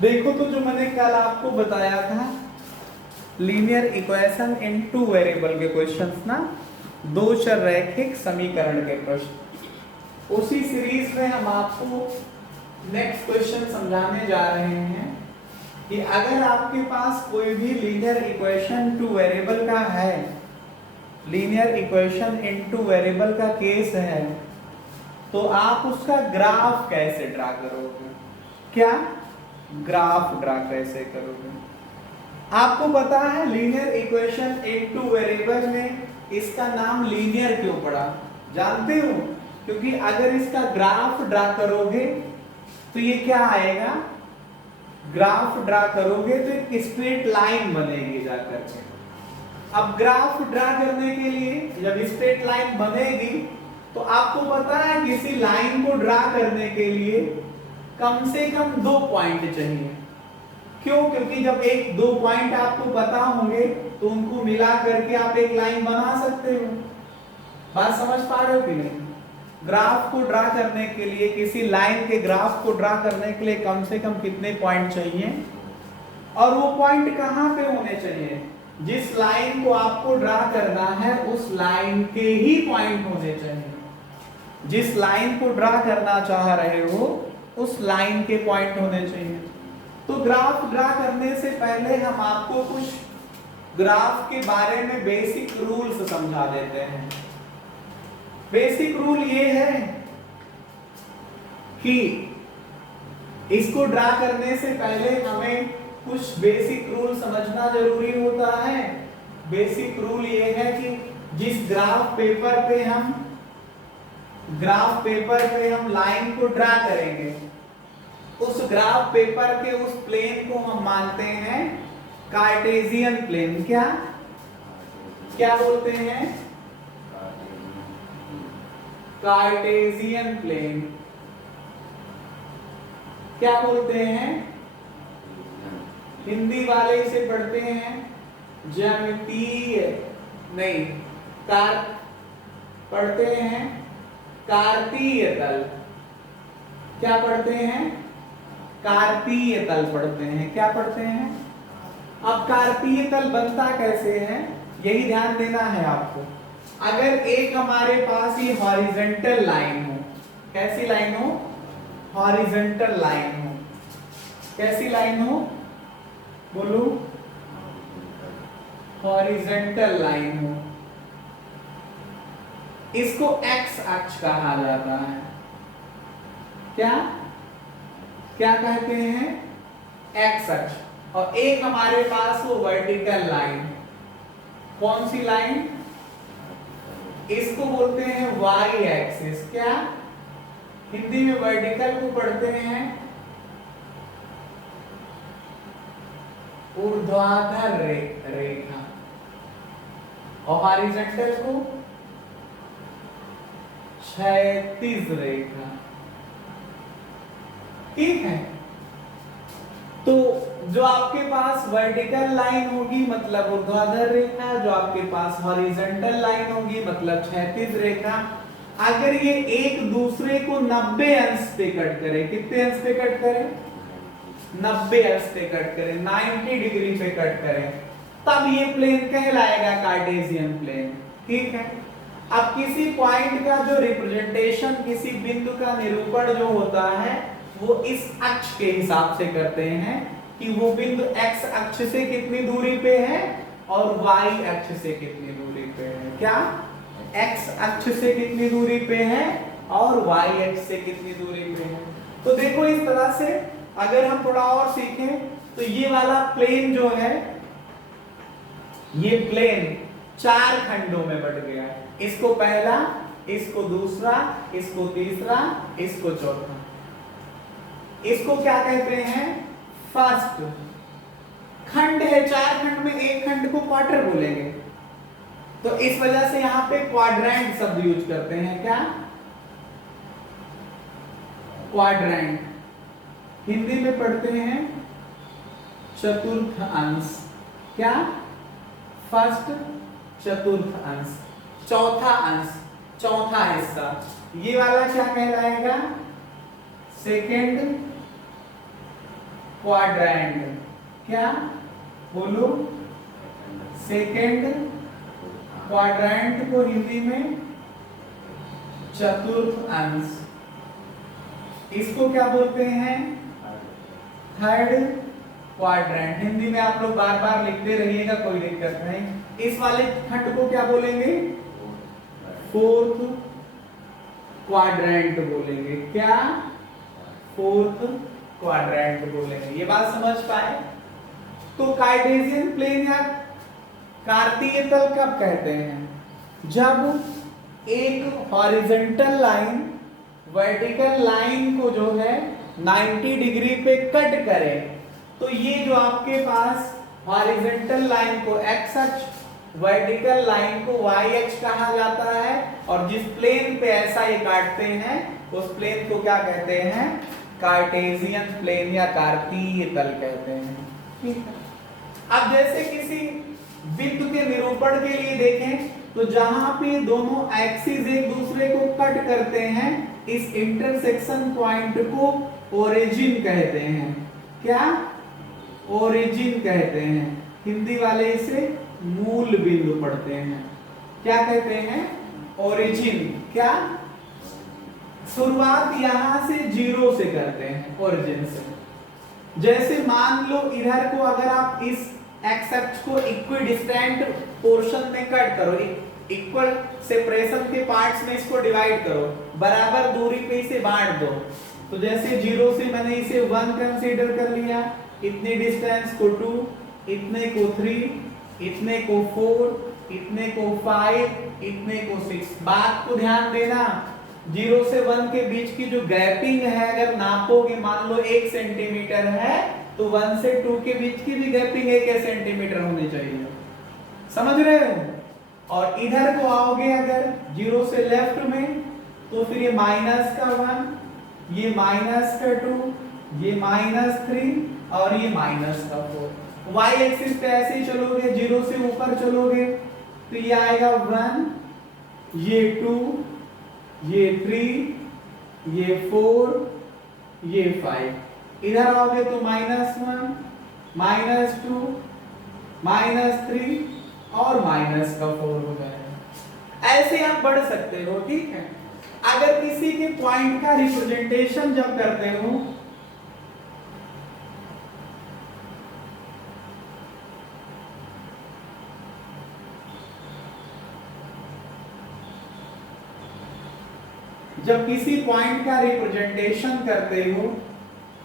देखो तो जो मैंने कल आपको बताया था linear equation in two variable के क्वेश्चंस ना, दो चर रैखिक समीकरण के प्रश्न, उसी सीरीज में हम आपको नेक्स्ट क्वेश्चन समझाने जा रहे हैं कि अगर आपके पास कोई भी लीनियर इक्वेशन टू वेरिएबल का है, linear equation in two variable का केस है, तो आप उसका ग्राफ कैसे ड्रा करोगे? क्या ग्राफ ड्रा कैसे करोगे? आपको पता है linear equation in two variable में इसका नाम लीनियर क्यों पड़ा? जानते हो? क्योंकि अगर इसका ग्राफ ड्रा करोगे तो ये क्या आएगा? ग्राफ ड्रा करोगे तो एक स्ट्रेट लाइन बनेगी जाकर के। अब ग्राफ ड्रा करने के लिए जब स्ट्रेट लाइन बनेगी तो आपको पता है किसी लाइन को ड्रा करने के लिए कम से कम 2 पॉइंट चाहिए। क्यों? क्योंकि जब एक 2 पॉइंट आपको पता होंगे तो उनको मिला करके आप एक लाइन बना सकते हो। बात समझ पा रहे हो कि नहीं? ग्राफ को ड्रा करने के लिए, किसी लाइन के ग्राफ को ड्रा करने के लिए कम से कम कितने पॉइंट चाहिए? और वो पॉइंट कहां पे होने चाहिए? जिस लाइन को आपको ड्रा करना है उस लाइन के ही पॉइंट होने चाहिए। जिस लाइन को ड्रा करना चाह रहे हो उस लाइन के पॉइंट होने चाहिए। तो ग्राफ ड्रा करने से पहले हम आपको कुछ ग्राफ के बारे में बेसिक रूल्स समझा देते हैं। बेसिक रूल ये है कि इसको ड्रा करने से पहले हमें कुछ बेसिक रूल समझना जरूरी होता है। बेसिक रूल ये है कि जिस ग्राफ पेपर पे हम लाइन को ड्रा करेंगे, उस ग्राफ पेपर के उस प्लेन को हम मानते हैं कार्टेशियन प्लेन। क्या बोलते हैं? Cartesian plane. क्या बोलते हैं? हिंदी वाले इसे पढ़ते हैं ज्यामितीय, नहीं, पढ़ते हैं कार्तीय तल। क्या पढ़ते हैं? कार्तीय तल पढ़ते हैं। क्या पढ़ते हैं? अब कार्तीय तल बनता कैसे है यही ध्यान देना है आपको। अगर एक हमारे पास ये हॉरिजॉन्टल लाइन हो, कैसी लाइन हो? हॉरिजॉन्टल लाइन हो। कैसी लाइन हो? बोलो। हॉरिजॉन्टल लाइन हो। इसको एक्स अक्ष कहा जाता है। क्या कहते हैं? एक्स अक्ष। और एक हमारे पास वो वर्टिकल लाइन, कौन सी लाइन? इसको बोलते हैं वाई एक्सिस। क्या? हिंदी में वर्टिकल को पढ़ते हैं ऊर्ध्वाधर रेखा और हॉरिजॉन्टल को क्षैतिज रेखा। ठीक है? तो जो आपके पास वर्टिकल लाइन होगी मतलब ऊर्ध्वाधर रेखा, जो आपके पास हॉरिजॉन्टल लाइन होगी मतलब क्षैतिज रेखा, अगर ये एक दूसरे को 90 अंश पे कट करे, कितने अंश पे कट करे? 90 अंश पे कट करे, 90 डिग्री पे कट करे, तब ये प्लेन कहलाएगा कार्टेशियन प्लेन। ठीक है? अब किसी पॉइंट का जो रिप्रेजेंटेशन, किसी बिंदु का निरूपण जो होता है वो इस अक्ष के हिसाब से करते हैं कि वो बिंदु x अक्ष से कितनी दूरी पे है और y अक्ष से कितनी दूरी पे है। क्या? x अक्ष से कितनी दूरी पे है और y अक्ष से कितनी दूरी पे है। तो देखो इस तरह से अगर हम थोड़ा और सीखें तो ये वाला प्लेन जो है, ये प्लेन 4 खंडों में बट गया है। इसको पहला, इसको दूसरा, इसको तीसरा, इसको चौथा। इसको क्या कहते हैं? फर्स्ट खंड है। 4 खंड में एक खंड को क्वार्टर बोलेंगे, तो इस वजह से यहां पे क्वाड्रेंट शब्द यूज करते हैं। क्या? क्वाड्रेंट। हिंदी में पढ़ते हैं चतुर्थ अंश। क्या? फर्स्ट, चतुर्थ अंश, चौथा अंश, चौथा हिस्सा। ये वाला क्या कहलाएगा? सेकेंड क्वाड्रेंट, क्या बोलो, सेकेंड क्वाड्रेंट को हिंदी में चतुर्थ अंश, इसको क्या बोलते हैं, थर्ड क्वाड्रेंट। हिंदी में आप लोग बार बार लिखते रहिएगा, कोई दिक्कत नहीं। इस वाले खंड को क्या बोलेंगे, फोर्थ क्वाड्रेंट बोलेंगे, क्या, फोर्थ क्वाड्रेंट बोलेंगे। ये बात समझ पाए। तो कार्टेशियन प्लेन या कार्तीय तल कब कहते हैं, जब एक हॉरिजॉन्टल लाइन वर्टिकल लाइन को जो है 90 डिग्री पे कट करे। तो ये जो आपके पास हॉरिजॉन्टल लाइन को एक्स अक्ष, वर्टिकल लाइन को वाई अक्ष कहा जाता है, और जिस प्लेन पे ऐसा ये काटते हैं उस प्लेन को क्या कहते हैं, कार्टेशियन प्लेन या कार्तीय तल कहते हैं। ठीक है। अब जैसे किसी बिंदु के निरूपण के लिए देखें तो जहां पे दोनों एक्सिस एक दूसरे को कट करते हैं, इस इंटरसेक्शन पॉइंट को ओरिजिन कहते हैं, क्या, ओरिजिन कहते हैं। हिंदी वाले इसे मूल बिंदु पढ़ते हैं, क्या कहते हैं, ओरिजिन। क्या, शुरुआत यहां से जीरो से करते हैं, ओरिजिन से। जैसे मान लो इधर को अगर आप इस एक्स अक्ष को इक्विडिस्टेंट पोर्शन में कट करो, इक्वल सेपरेशन के पार्ट्स में इसको डिवाइड करो, बराबर दूरी पे इसे बांट दो। तो जैसे जीरो से मैंने इसे 1 कंसीडर कर लिया, इतने डिस्टेंस को 2, इतने को 3, इतने को 4, इतने को 5, इतने को 6। बात को ध्यान देना, 0 से 1 के बीच की जो गैपिंग है अगर नापोगे, मान लो 1 सेंटीमीटर है, तो 1 से 2 के बीच की भी गैपिंग 1 सेंटीमीटर होनी चाहिए। समझ रहे हो। और इधर को आओगे अगर 0 से लेफ्ट में, तो फिर ये माइनस का 1, ये माइनस का 2, ये -3 और ये माइनस का 4। वाई एक्सिस पे ऐसे ही चलोगे, 0 से ऊपर चलोगे तो ये आएगा 1, ये 2, ये 3, ये 4, ये 5। इधर आओगे तो -1, -2, -3 और माइनस का 4 हो जाएगा। ऐसे आप बढ़ सकते हो। ठीक है। अगर किसी के पॉइंट का रिप्रेजेंटेशन जब करते हो, जब किसी पॉइंट का रिप्रेजेंटेशन करते हो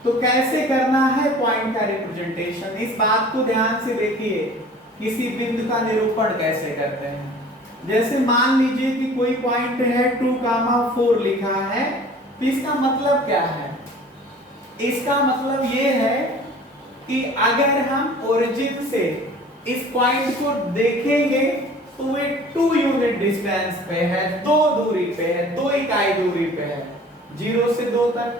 तो कैसे करना है पॉइंट का रिप्रेजेंटेशन, इस बात को ध्यान से देखिए। किसी बिंदु का निरूपण कैसे करते हैं, जैसे मान लीजिए कि कोई पॉइंट है 2,4 लिखा है, तो इसका मतलब क्या है, इसका मतलब ये है कि अगर हम ओरिजिन से इस पॉइंट को देखेंगे तो वे 2 यूनिट डिस्टेंस पे है, 2 दूरी पे है, 2 इकाई दूरी पे है, 0 से 2 तक।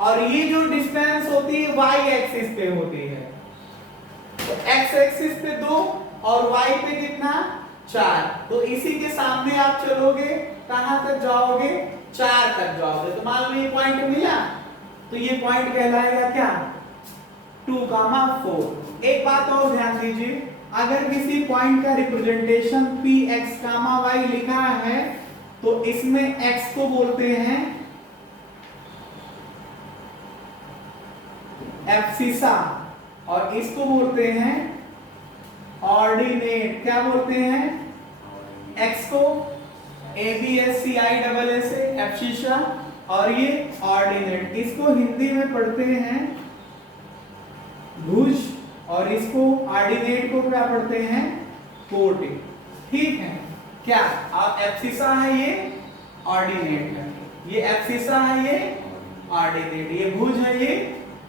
और ये जो डिस्टेंस होती है y एक्सिस पे होती है, तो x एक्सिस पे 2 और y पे कितना, 4। तो इसी के सामने आप चलोगे, कहां तक जाओगे, 4 तक जाओगे। तो मान लो ये पॉइंट मिला, तो ये पॉइंट कहलाएगा क्या, 2,4। एक बात और ध्यान दीजिए, अगर किसी पॉइंट का रिप्रेजेंटेशन px, y लिखा है तो इसमें x को बोलते हैं एब्सिसा और इसको बोलते हैं ऑर्डिनेट। क्या बोलते हैं, x को ABSCISS से एब्सिसा और ये ऑर्डिनेट। इसको हिंदी में पढ़ते हैं भुज और इसको ऑर्डिनेट को क्या पढ़ते हैं, कोटि। ठीक है। क्या एब्सिसा है, ये ऑर्डिनेट है, ये एब्सिसा है, ये ऑर्डिनेट, ये भुज है, ये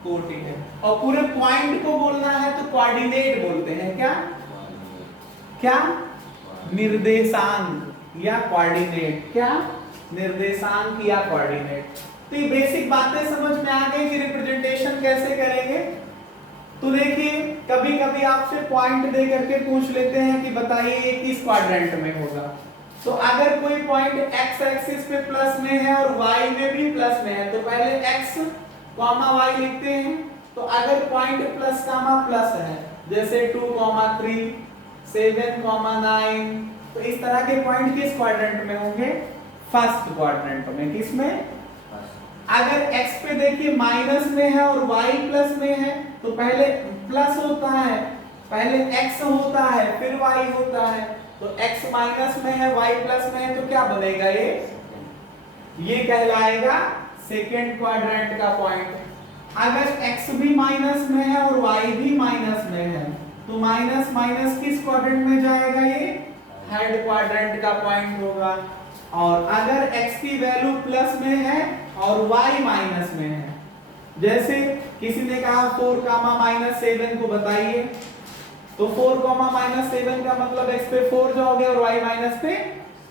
कोटि है। और पूरे पॉइंट को बोलना है तो कोऑर्डिनेट बोलते हैं, क्या क्या, निर्देशांक या कोऑर्डिनेट, क्या, निर्देशांक या कोऑर्डिनेट। तो ये बेसिक बातें समझ में आ गई कि रिप्रेजेंटेशन कैसे करेंगे। तो देखिए कभी कभी आपसे पॉइंट दे करके पूछ लेते हैं कि बताइए ये किस क्वाड्रेंट में होगा। तो अगर कोई पॉइंट x एक्सिस पे प्लस में है और y में भी प्लस में है, तो पहले x x कॉमा y लिखते हैं तो अगर पॉइंट प्लस कामा प्लस है जैसे 2,3 7,9 तो इस तरह के पॉइंट किस क्वाड्रेंट में होंगे? फर्स्ट क्वाड्रेंट में। किसमें? अगर x पे देखिए माइनस में है और y प्लस में है तो पहले प्लस होता है, पहले x होता है फिर y होता है, तो x माइनस में है y प्लस में है तो क्या बनेगा? ये कहलाएगा सेकेंड क्वाड्रेंट का पॉइंट। अगर x भी माइनस में है और y भी माइनस में है तो माइनस माइनस किस क्वाड्रेंट में जाएगा? ये थर्ड क्वाड्रेंट का पॉइंट होगा। और अगर x की वैल्यू प्लस में है और y माइनस में है, जैसे किसी ने कहा 4,-7 को बताइए तो 4,-7 का मतलब x पे 4 जाओगे और y माइनस पे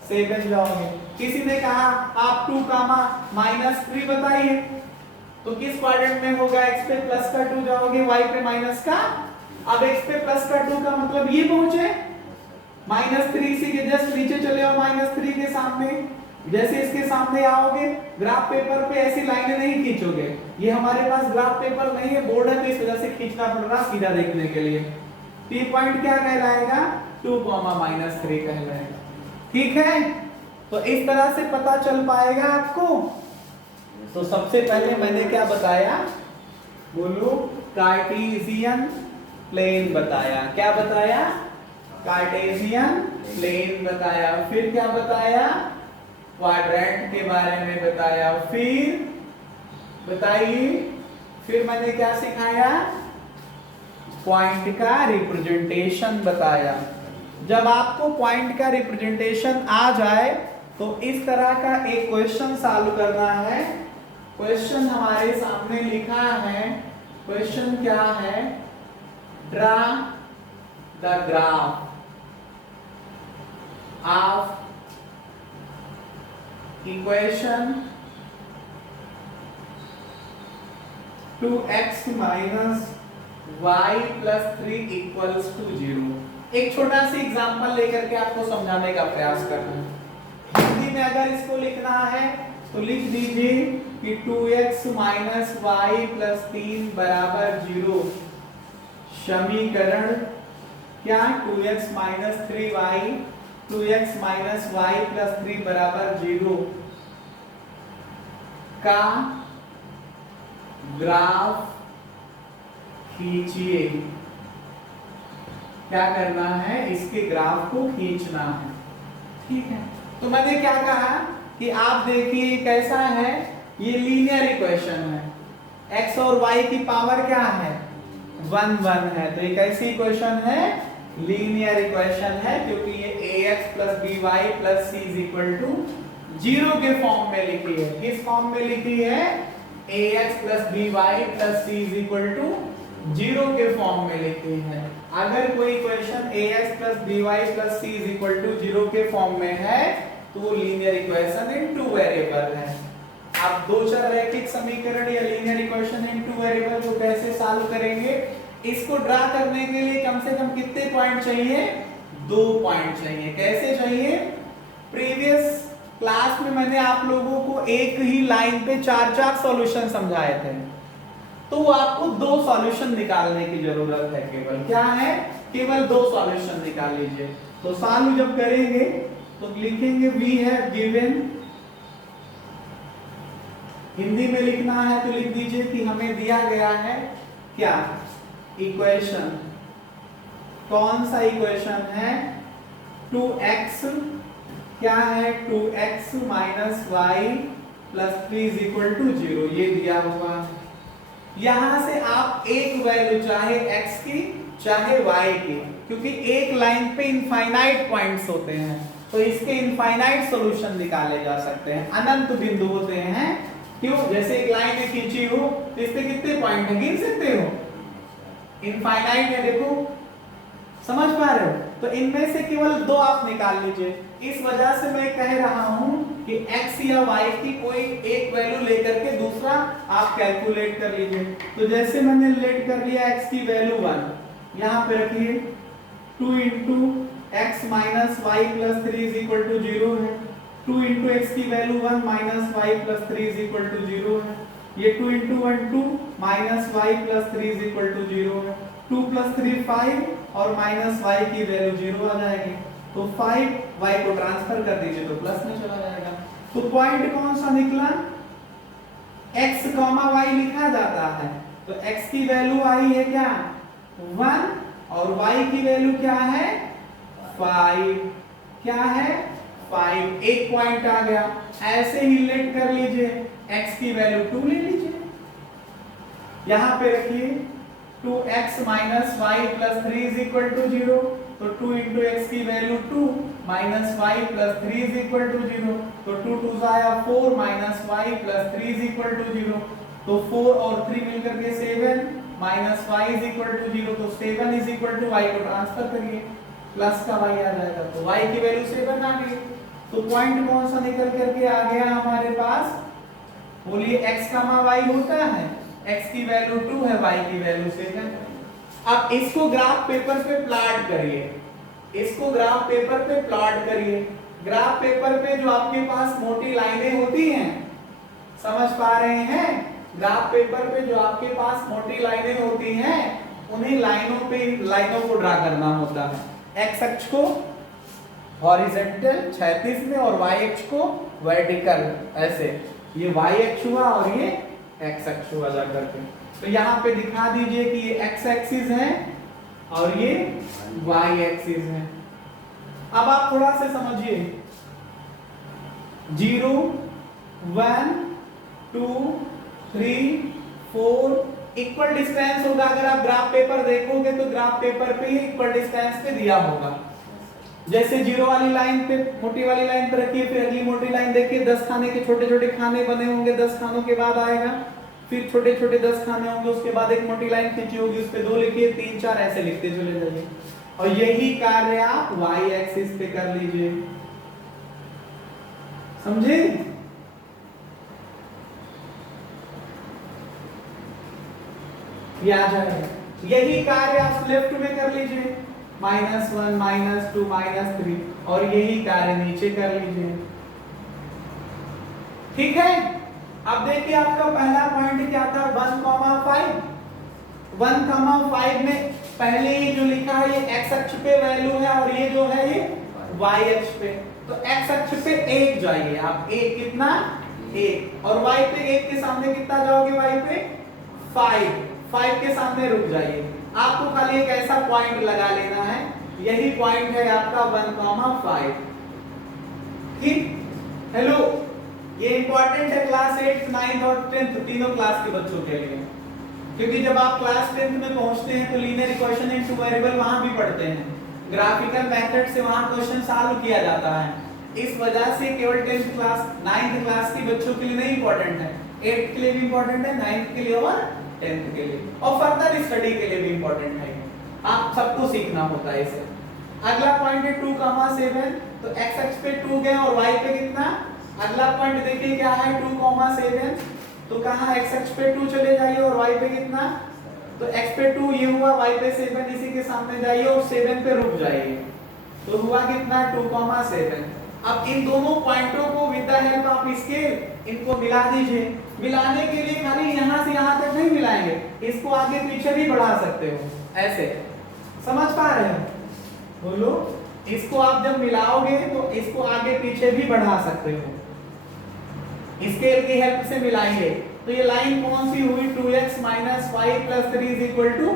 7 जाओगे। किसी ने कहा आप 2,-3 बताइए तो किस क्वाड्रेंट में होगा? x पे प्लस का 2 जाओगे y पे माइनस का। अब x पे प्लस का 2 का मतलब ये पहुंचे -3 से के जस्ट नीचे चले आओ -3 के सामने, जैसे इसके सामने आओगे ग्राफ पेपर पे ऐसी लाइनें नहीं खींचोगे, ये हमारे पास ग्राफ पेपर नहीं है बोर्ड है तो इस वजह से खींचना पड़ रहा सीधा देखने के लिए। P पॉइंट क्या कहलाएगा? 2,-3 कहलाएगा। ठीक है, तो इस तरह से पता चल पाएगा आपको। तो सबसे पहले मैंने क्या बताया? बोलो, कार्टेशियन प्लेन बताया। क्या बताया? कार्टेशियन प्लेन बताया। फिर क्या बताया? क्वाड्रेंट के बारे में बताया। फिर बताइए, फिर मैंने क्या सिखाया? पॉइंट का रिप्रेजेंटेशन बताया। जब आपको पॉइंट का रिप्रेजेंटेशन आ जाए तो इस तरह का एक क्वेश्चन सॉल्व करना है। क्वेश्चन हमारे सामने लिखा है। क्वेश्चन क्या है? Draw the graph of equation 2x minus y plus 3 equals to 0। एक छोटा सा एग्जांपल लेकर के आपको समझाने का प्रयास करना है। हिंदी में अगर इसको लिखना है तो लिख दीजिए कि 2x माइनस y प्लस 3 बराबर 0 समीकरण क्या? 2x minus 3y 2x minus y plus 3 बराबर 0 का ग्राफ खींचिए। क्या करना है? इसके ग्राफ को खींचना है। ठीक है, तो मैंने क्या कहा कि आप देखिए कैसा है, ये लीनियर इक्वेशन है। x और y की पावर क्या है? 1 1 है, तो ये कैसी इक्वेशन है? लीनियर इक्वेशन है, क्योंकि ये ax plus by plus c is equal to 0 के फॉर्म में लिखी है। किस फॉर्म में लिखी है? ax plus by plus c is equal to 0 के फॉर्म में लिखी है। अगर कोई equation ax plus by plus c is equal to 0 के फॉर्म में है तो लीनियर इक्वेशन इन 2 वेरिएबल है। आप दो चर रैखिक समीकरण या लीनियर इक्वेशन इन 2 वेरिएबल को कैसे सॉल्व करेंगे? इसको ड्रा करने के लिए कम से कम कितने पॉइंट चाहिए? 2 पॉइंट चाहिए। कैसे चाहिए? प्रीवियस क्लास में मैंने आप लोगों को एक ही लाइन पे 4-4 सॉल्यूशन समझाए थे, तो आपको 2 सॉल्यूशन निकालने की जरूरत है। केवल क्या है? केवल 2 सॉल्यूशन निकाल लीजिए। तो सॉल्व जब करेंगे तो लिखेंगे वी हैव गिवन, हिंदी में लिखना है तो लिख दीजिए कि हमें दिया गया है क्या? इक्वेशन। कौन सा इक्वेशन है? 2x क्या है? 2x minus y plus 3 is equal to 0, ये दिया हुआ है। यहां से आप एक वैल्यू चाहे x की चाहे y की, क्योंकि एक लाइन पे इनफाइनाइट पॉइंट्स होते हैं तो इसके इनफाइनाइट सॉल्यूशन निकाले जा सकते हैं। अनंत बिंदु होते हैं। क्यों? जैसे एक लाइन में खींची हो तो इस पे कितने पॉइंट है? गिन सकते हो? इनफाइनाइट है, देखो, समझ पा रहे हो? तो इनमें से केवल 2 आप निकाल लीजिए। इस वजह से मैं कह रहा हूं कि x या y की कोई एक वैल्यू लेकर के दूसरा आप कैलकुलेट कर लीजिए। तो जैसे मैंने लेट कर लिया x की वैल्यू 1, यहां पे रखिए 2 into x minus y plus 3 is equal to 0 है। 2 इंटू एक्स की value 1 minus y plus 3 is equal to 0 है। ये 2 into 1 2 minus y plus 3 is equal to 0 है। 2 प्लस 3 5 और माइनस वाई की वैल्यू 0 आ जाएगी। तो 5 वाई को ट्रांसफर कर दीजिए तो प्लस में चला जाएगा। तो पॉइंट कौन सा निकला? x कॉमा y लिखा जाता है तो x की वैल्यू आई है क्या 1 और y की वैल्यू क्या है 5। क्या है 5। एक पॉइंट आ गया। ऐसे ही लेट कर लीजिए, x की वैल्यू 2 ले लीजिए, यहां पे रखिए 2x minus y plus 3 is equal to 0। तो 2 इंटू एक्स की value 2 minus y plus 3 is equal to 0। तो 2 2 आया 4 minus y plus 3 is equal to 0। तो 4 और 3 मिलकर के 7 minus y is equal to 0। तो 7 इज इक्वल टू वाई को ट्रांसफर करिए, प्लस का वाई आ जाएगा। तो वाई की वैल्यू 7 आ गई। तो पॉइंट कौन सा निकल करके आ गया हमारे पास? बोलिए x कामा y होता है, x की वैल्यू 2 है, y की वैल्यू 7। अब इसको ग्राफ पेपर पे प्लॉट करिए, इसको ग्राफ पेपर पे प्लॉट करिए। ग्राफ पेपर पे जो आपके पास मोटी लाइनें होती हैं, समझ पा रहे हैं? ग्राफ पेपर पे जो आपके पास मोटी लाइनें होती हैं, उन्हीं लाइनों को ड्रा करना होता है। x अक्ष को हॉरिजॉन्टल क्षैतिज में और y अक्ष को वर्टिकल, ऐसे ये y अक्ष हुआ और ये x अक्ष हुआ जा करके। तो यहाँ पे दिखा दीजिए कि ये x एक्सिस है और ये y एक्सिस है। अब आप थोड़ा से समझिए, 0 1 2 3 4 इक्वल डिस्टेंस होगा। अगर आप ग्राफ पेपर देखोगे तो ग्राफ पेपर पे ही इक्वल डिस्टेंस पे दिया होगा। जैसे 0 वाली लाइन पे, मोटी वाली लाइन पे रखिए, फिर अगली मोटी लाइन देखिए, 10 खाने के छोटे छोटे खाने बने होंगे, 10 खानों के बाद आएगा, फिर छोटे छोटे 10 खाने होंगे, उसके बाद एक मोटी लाइन खींची होगी, उस पे 2 लिखिए, 3 4 ऐसे लिखते चले जाइए। और यही कार्य आप y एक्सिस पे कर लीजिए, समझे? ये आ जाएगा। यही कार्य आप लेफ्ट में कर लीजिए, -1 -2 -3, और यही कार्य नीचे कर लीजिए। ठीक है। अब देखिए आपका पहला पॉइंट क्या था, 1,5। 1,5 में पहले ही जो लिखा है ये x अक्ष पे वैल्यू है और ये जो है ये y अक्ष पे। तो x अक्ष पे 1 जाइए आप, 1 कितना 1, और y पे 1 के सामने कितना जाओगे, y पे 5 के सामने रुक जाइए। आपको खाली एक ऐसा पॉइंट लगा लेना है, यही पॉइंट है आपका 1,5। ठीक, हेलो, ये इंपॉर्टेंट है क्लास 8, 9 और 10 तीनों क्लास के बच्चों के लिए, क्योंकि जब आप क्लास 10 में पहुंचते हैं तो linear equation in two variable वहां भी पढ़ते हैं, ग्राफिकल मेथड से वहां क्वेश्चन सॉल्व किया जाता है। इस वजह से केवल 10th क्लास 9th क्लास के बच्चों के लिए नहीं इंपॉर्टेंट है, 8th के लिए भी इंपॉर्टेंट है, 9th के लिए और 10th के लिए, और फर्दर स्टडी के लिए भी इंपॉर्टेंट है। आप सबको सीखना होता है इसे। अगला पॉइंट है 2,7, तो x अक्ष पे 2 गए और y पे कितना। अगला पॉइंट देखिए क्या है 2,7, तो कहां x अक्ष पे 2 चले जाइए और y पे कितना, तो x पे 2 ये हुआ, y पे 7, इसी के सामने जाइए और 7 पे रुक जाइए, तो हुआ कितना 2,7। अब इन दोनों पॉइंटों को with the help of scale इनको मिला दीजिए। मिलाने के लिए खाली यहां से यहां तक नहीं मिलाएंगे, इसको आगे पीछे भी बढ़ा सकते हो, ऐसे, समझ पा रहे हो? बोलो, इसको आप जब मिलाओगे तो इसको आगे पीछे भी बढ़ा सकते हो, स्केल की हेल्प से मिलाएंगे। तो ये लाइन कौन सी हुई, 2x minus y plus 3 is equal to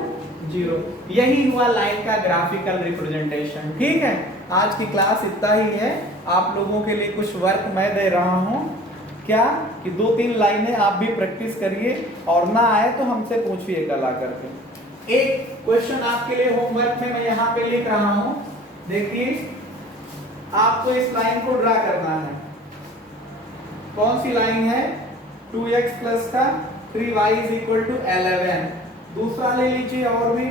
0। यही हुआ लाइन का ग्राफिकल रिप्रेजेंटेशन। ठीक है, आज की क्लास इतना ही है। आप लोगों के लिए कुछ वर्क मैं दे रहा हूं, क्या कि 2-3 लाइनें आप भी प्रैक्टिस करिए, और ना आए तो हमसे पूछिए कल आकर के। एक क्वेश्चन आपके लिए होमवर्क में मैं यहाँ पे लिख रहा हूं, देखिए आपको इस लाइन को ड्रा करना है। कौन सी लाइन है, 2x प्लस का 3y इज इक्वल टू 11। दूसरा ले लीजिए, और भी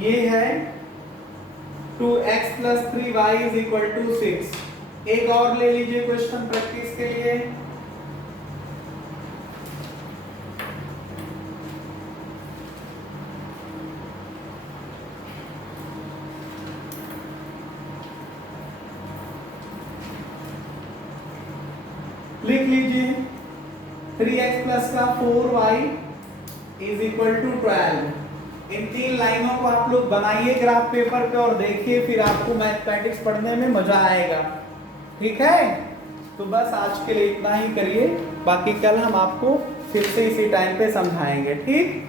ये है 2x plus 3y is equal to 6। एक और ले लीजिए क्वेश्चन प्रैक्टिस के लिए, लिख लीजिए 3x प्लस का 4y इज इक्वल टू 12। इन 3 लाइनों को आप लोग बनाइए ग्राफ पेपर पे और देखिए, फिर आपको मैथमेटिक्स पढ़ने में मजा आएगा। ठीक है, तो बस आज के लिए इतना ही करिए, बाकी कल हम आपको फिर से इसी टाइम पे समझाएंगे। ठीक।